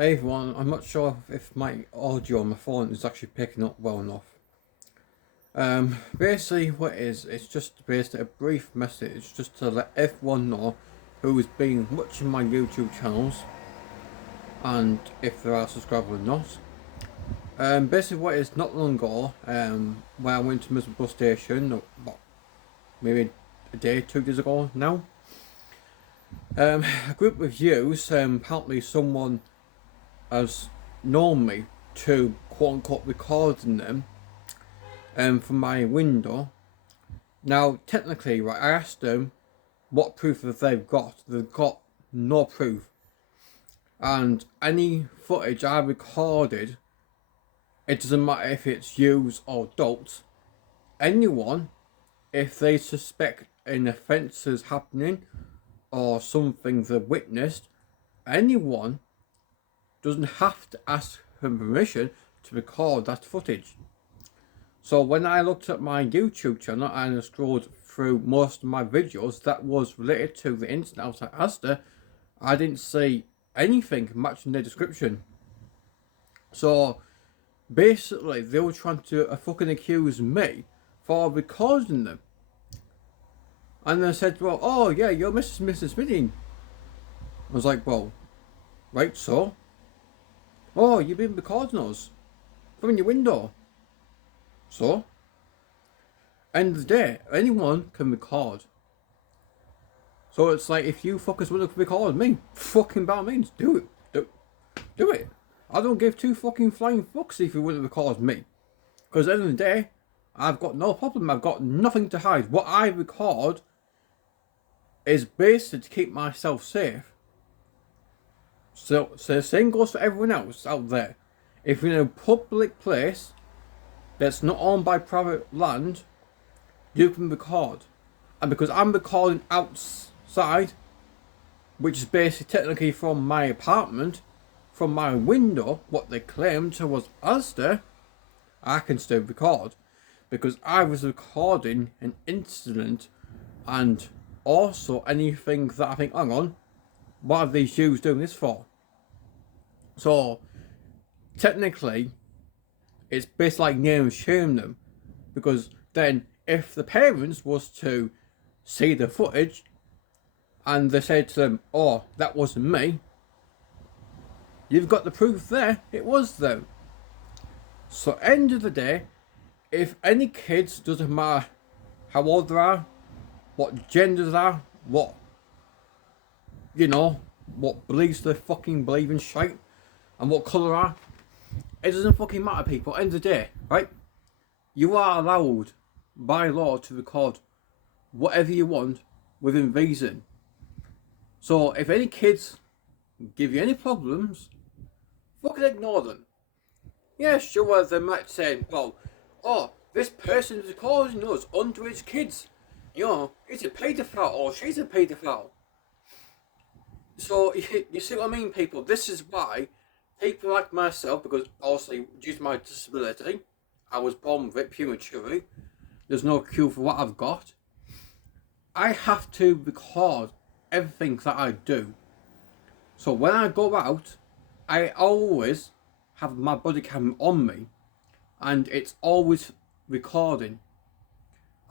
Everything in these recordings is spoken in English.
Hey everyone, I'm not sure if my audio on my phone is actually picking up well enough. Basically what it is, it's just basically a brief message just to let everyone know who has been watching my YouTube channels and if they are subscribed or not. Basically what it is, not long ago, when I went to middlesbrough station, maybe a day, 2 days ago now, a group of youths, apparently someone has known me to quote unquote recording them from my window. Now technically, right, I asked them what proof have they've got. They've got no proof. And any footage I recorded, it doesn't matter if it's used or don't. Anyone, if they suspect an offence is happening or something they witnessed, anyone doesn't have to ask for permission to record that footage. So when I looked at my YouTube channel and I scrolled through most of my videos that was related to the incident outside Asda, I didn't see anything matching their description. So basically they were trying to fucking accuse me for recording them. And they said, well, oh yeah, you're Mrs. Smithy. I was like, well, right, so? Oh, you've been recording us from your window. So? End of the day, anyone can record. So it's like, if you fuckers want to record me, fucking by all means, do it. Do it. I don't give two fucking flying fucks if you want to record me. Because at the end of the day, I've got no problem. I've got nothing to hide. What I record is basically to keep myself safe. So the same goes for everyone else out there. If you're in a public place that's not owned by private land, you can record. And because I'm recording outside, which is basically technically from my apartment, from my window, what they claimed was Asda, I can still record. Because I was recording an incident and also anything that I think, hang on, what are these Jews doing this for? So technically, it's basically like name and shame them, because then if the parents was to see the footage and they said to them, oh, that wasn't me, you've got the proof there, it was them. So end of the day, if any kids, doesn't matter how old they are, what gender they are, what beliefs they fucking believe in shite, and what colour are, it doesn't fucking matter, people. End of the day, right? You are allowed by law to record whatever you want within reason. So if any kids give you any problems, fucking ignore them. Yeah, sure, they might say, well, oh, this person is recording us, underage kids. You know, he's a paedophile or she's a paedophile. So, you see what I mean, people? This is why people like myself, because obviously due to my disability, I was born with it prematurely, there's no cure for what I've got, I have to record everything that I do. So when I go out, I always have my body cam on me and it's always recording.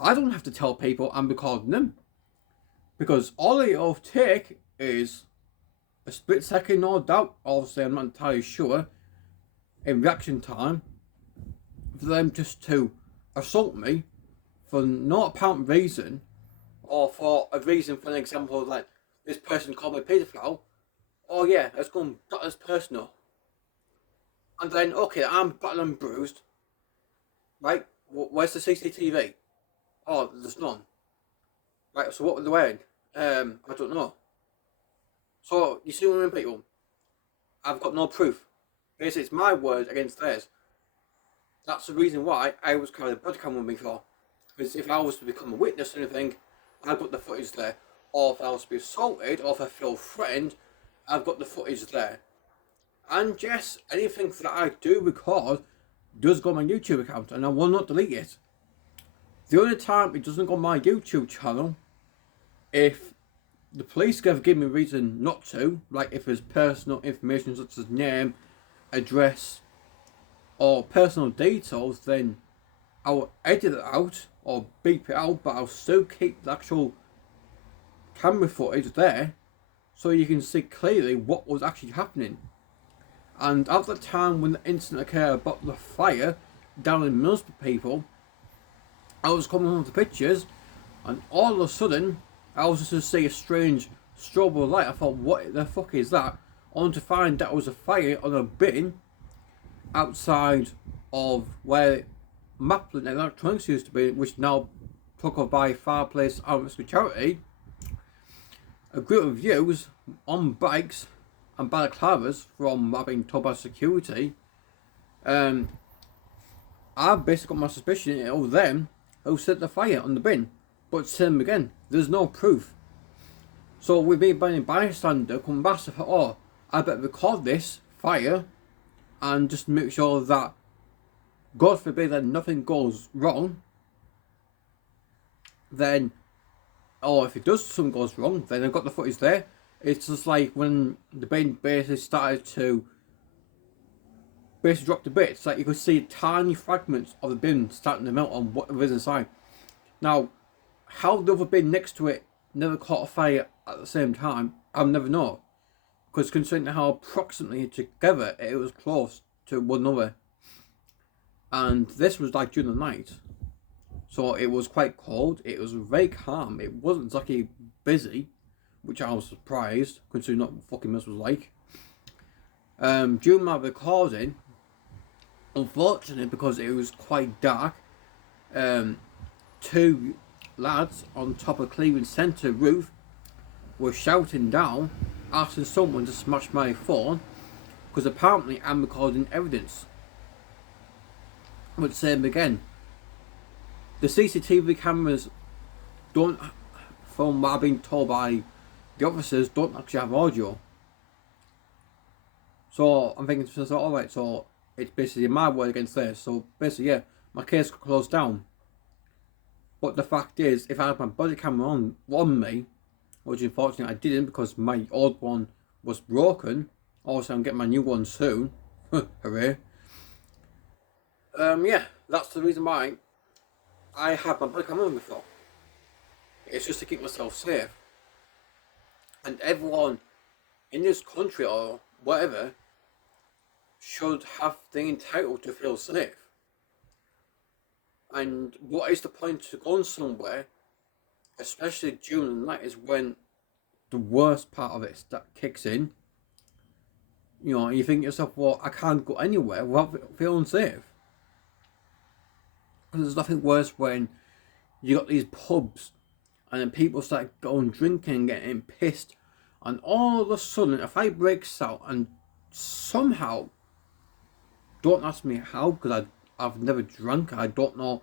I don't have to tell people I'm recording them, because all it'll take is a split second, no doubt, obviously I'm not entirely sure, in reaction time, for them just to assault me for no apparent reason, or for a reason, for an example, like this person called me a paedophile. Oh yeah, let's go and cut this person up. And then, okay, I'm battered and bruised, right? Where's the CCTV? Oh, there's none. Right, so what were they wearing? I don't know. So, you see what I mean, people? I've got no proof. Basically, it's my word against theirs. That's the reason why I was carrying a body cam with me for. Because if I was to become a witness or anything, I've got the footage there. Or if I was to be assaulted, or if I feel threatened, I've got the footage there. And yes, anything that I do record does go on my YouTube account, and I will not delete it. The only time it doesn't go on my YouTube channel, if the police never give me a reason not to. Like if there's personal information such as name, address, or personal details, then I'll edit it out or beep it out, but I'll still keep the actual camera footage there so you can see clearly what was actually happening. And at the time when the incident occurred about the fire down in Middlesbrough, people, I was coming home with the pictures, and all of a sudden I was just to see a strange strobe light. I thought, what the fuck is that? Only to find that it was a fire on a bin outside of where Maplin Electronics used to be, which now took over by Fireplace Outreach Charity. A group of youths on bikes and balaclavas from what I've been told by security. I basically got my suspicion it was them who set the fire on the bin. But same again, there's no proof. So with me being a bystander, come back and thought, oh, I better record this fire and just make sure that, God forbid, that nothing goes wrong. Then, or if it does, something goes wrong, then I've got the footage there. It's just like when the bin basically started to drop the bits, like you could see tiny fragments of the bin starting to melt on what was inside. Now, how the other bin next to it never caught a fire at the same time, I'll never know. Because considering how approximately together it was close to one another. And this was like during the night. So it was quite cold, it was very calm, it wasn't exactly busy, which I was surprised, considering what fucking this was like. During my recording, unfortunately, because it was quite dark, two lads on top of Cleveland Centre roof were shouting down, asking someone to smash my phone, because apparently I'm recording evidence. But same again, the CCTV cameras don't, from what I've been told by the officers, don't actually have audio. So I'm thinking to myself, alright, so it's basically my word against theirs. So basically, yeah, my case could close down. But the fact is, if I had my body camera on me, which unfortunately I didn't because my old one was broken. Also, I'm getting my new one soon. Hooray. Yeah, that's the reason why I had my body camera on before. It's just to keep myself safe. And everyone in this country or whatever should have the entitled to feel safe. And what is the point to going somewhere, especially during the night, is when the worst part of it kicks in. You know, you think to yourself, well, I can't go anywhere without feeling safe. Because there's nothing worse when you got these pubs and then people start going drinking, getting pissed, and all of a sudden a fight breaks out, and somehow, don't ask me how, because I've never drunk, I don't know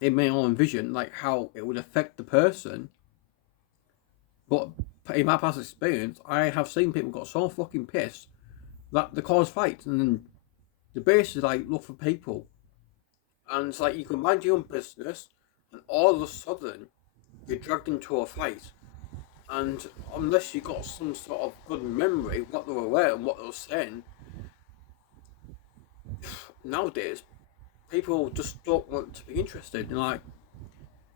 in my own vision like how it would affect the person, but in my past experience I have seen people got so fucking pissed that they cause fights, and then the base is like, look for people, and it's like you can mind your own business and all of a sudden you're dragged into a fight. And unless you got some sort of good memory what they were wearing and what they were saying, nowadays people just don't want to be interested. And like,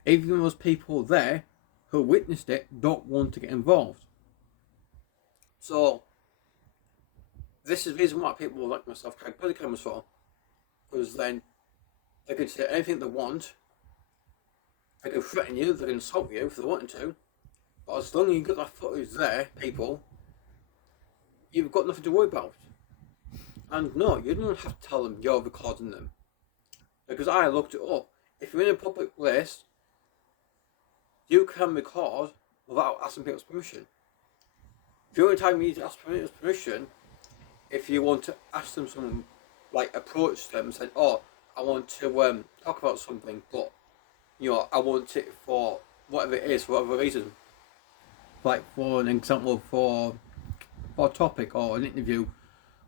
even those people there who witnessed it don't want to get involved. So this is the reason why people like myself carry body cameras for, because then they can say anything they want, they can threaten you, they can insult you if they want to, but as long as you've got that footage there, people, you've got nothing to worry about. And no, you don't have to tell them you're recording them. Because I looked it up. If you're in a public place, you can record without asking people's permission. The only time you need to ask people's permission, if you want to ask them something, like approach them and say, oh, I want to talk about something, but you know, I want it for whatever it is, for whatever reason. Like for an example, for a topic or an interview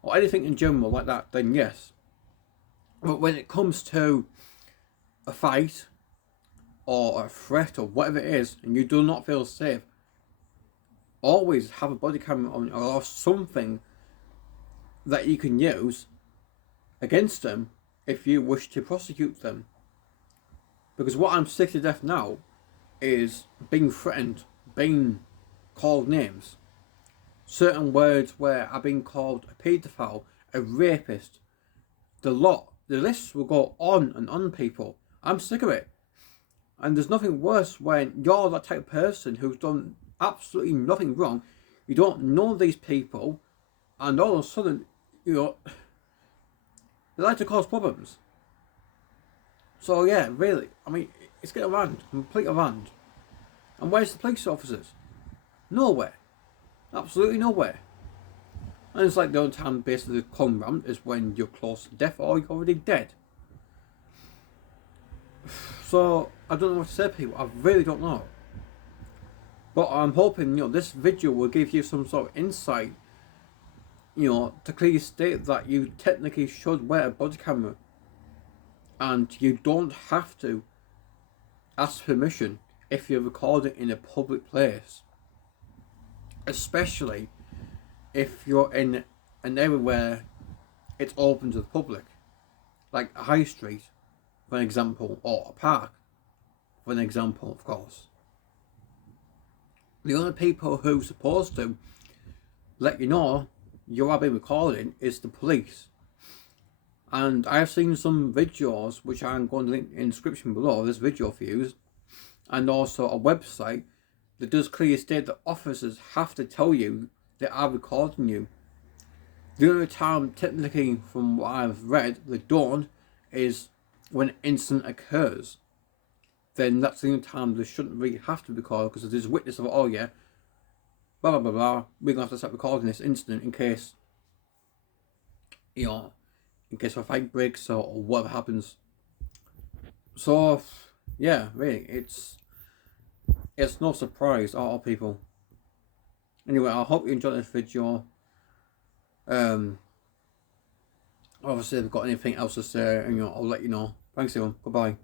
or anything in general like that, then yes. But when it comes to a fight or a threat or whatever it is, and you do not feel safe, always have a body camera on or something that you can use against them if you wish to prosecute them. Because what I'm sick to death now is being threatened, being called names. Certain words where I've been called a paedophile, a rapist. The list will go on and on, people. I'm sick of it. And there's nothing worse when you're that type of person who's done absolutely nothing wrong. You don't know these people, and all of a sudden, you know, they like to cause problems. So yeah, really, I mean, it's getting around, completely around. And where's the police officers? Nowhere. Absolutely nowhere. And it's like the only time basically they come round is when you're close to death or you're already dead. So I don't know what to say, people. I really don't know. But I'm hoping, this video will give you some sort of insight, to clearly state that you technically should wear a body camera. And you don't have to ask permission if you're recording in a public place. Especially if you're in an area where it's open to the public. Like a high street, for an example, or a park, for an example, of course. The only people who are supposed to let you know you are being recorded is the police. And I have seen some videos, which I'm going to link in the description below, this video for you, and also a website that does clearly state that officers have to tell you they are recording you. The only time, technically, from what I've read, they don't, is when an incident occurs. Then that's the only time they shouldn't really have to record, because there's a witness of, oh yeah, blah blah blah blah, we're going to have to start recording this incident in case, in case a fight breaks or whatever happens. So, yeah, really, it's no surprise at all, people. Anyway, I hope you enjoyed this video. Obviously, if I've got anything else to say, I'll let you know. Thanks, everyone. Goodbye.